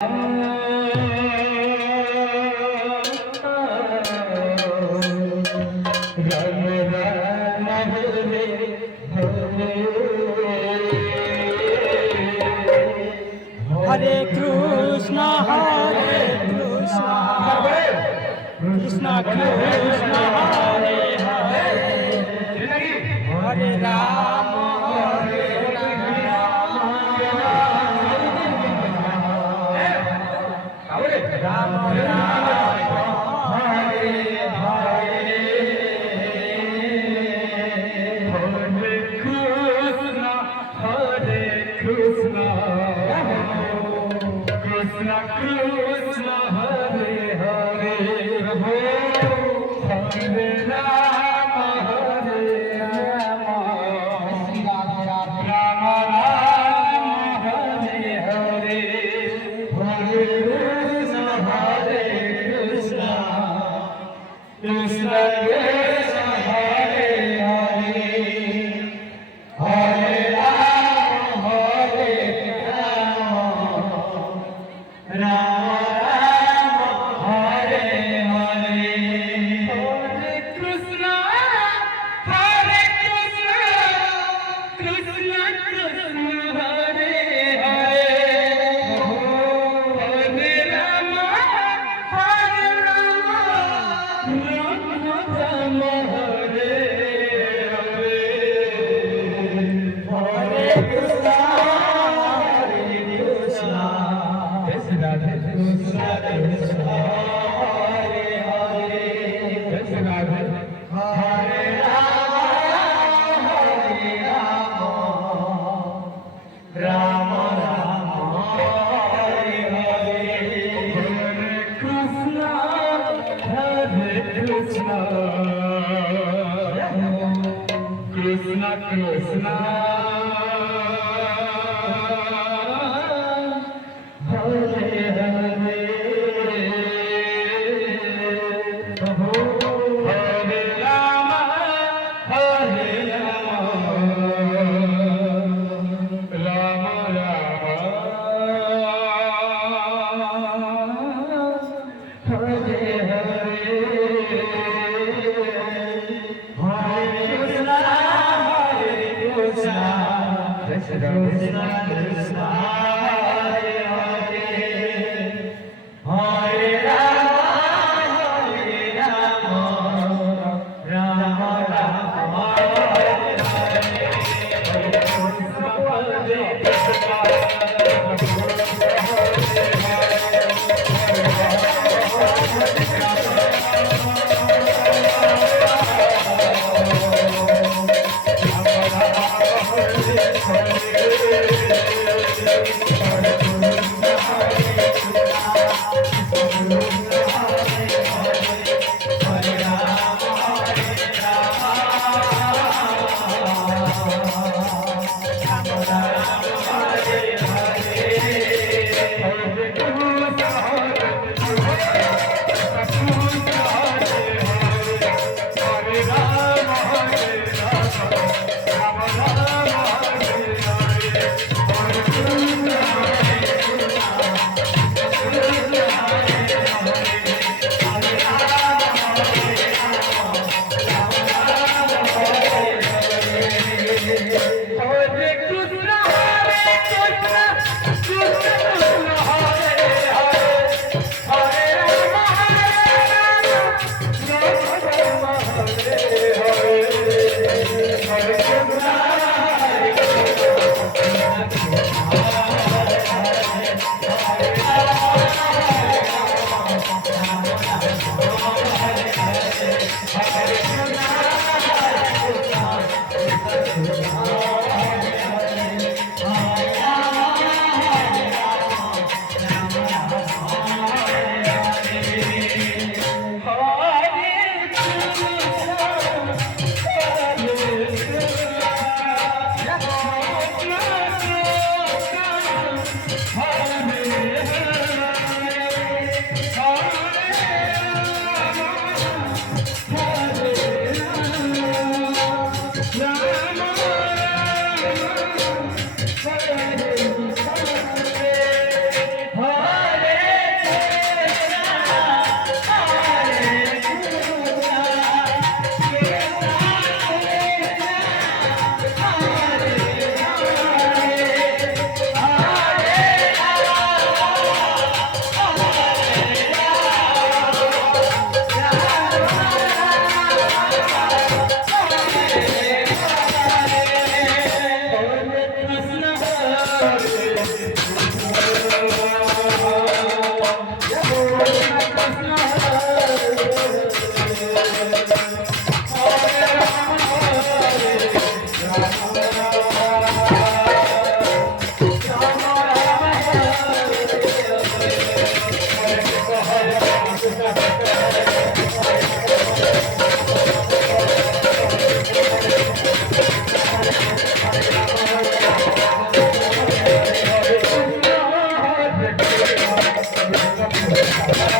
Hare Krishna, Hare Krishna, Krishna Krishna, Hare Hare, Hare Rama, Hare Rama, Rama Rama, Hare Hare, Hare Krishna, Hare Krishna, Krishna Krishna, Hare Hare, Hare Rama, Hare Rama, Rama Rama, Hare Hare, Hare Krishna, Hare Krishna, Krishna Krishna, Hare Hare, Hare Rama, Hare Rama, Rama Rama, Hare Hare, Hare Krishna, Hare Krishna, Krishna Krishna, Hare Hare, Hare Rama, Hare Rama, Rama Rama, Hare Hare, Hare Krishna, Hare Krishna, Krishna Krishna, Hare Hare, Krishna Hare Rama, Hare Rama, Rama Rama, Hare Hare, Hare Krishna, Hare Krishna, Krishna Krishna, Hare Hare, Hare Rama, Hare Rama, Rama Rama, Hare Hare, Hare Krishna, Hare Krishna, Hare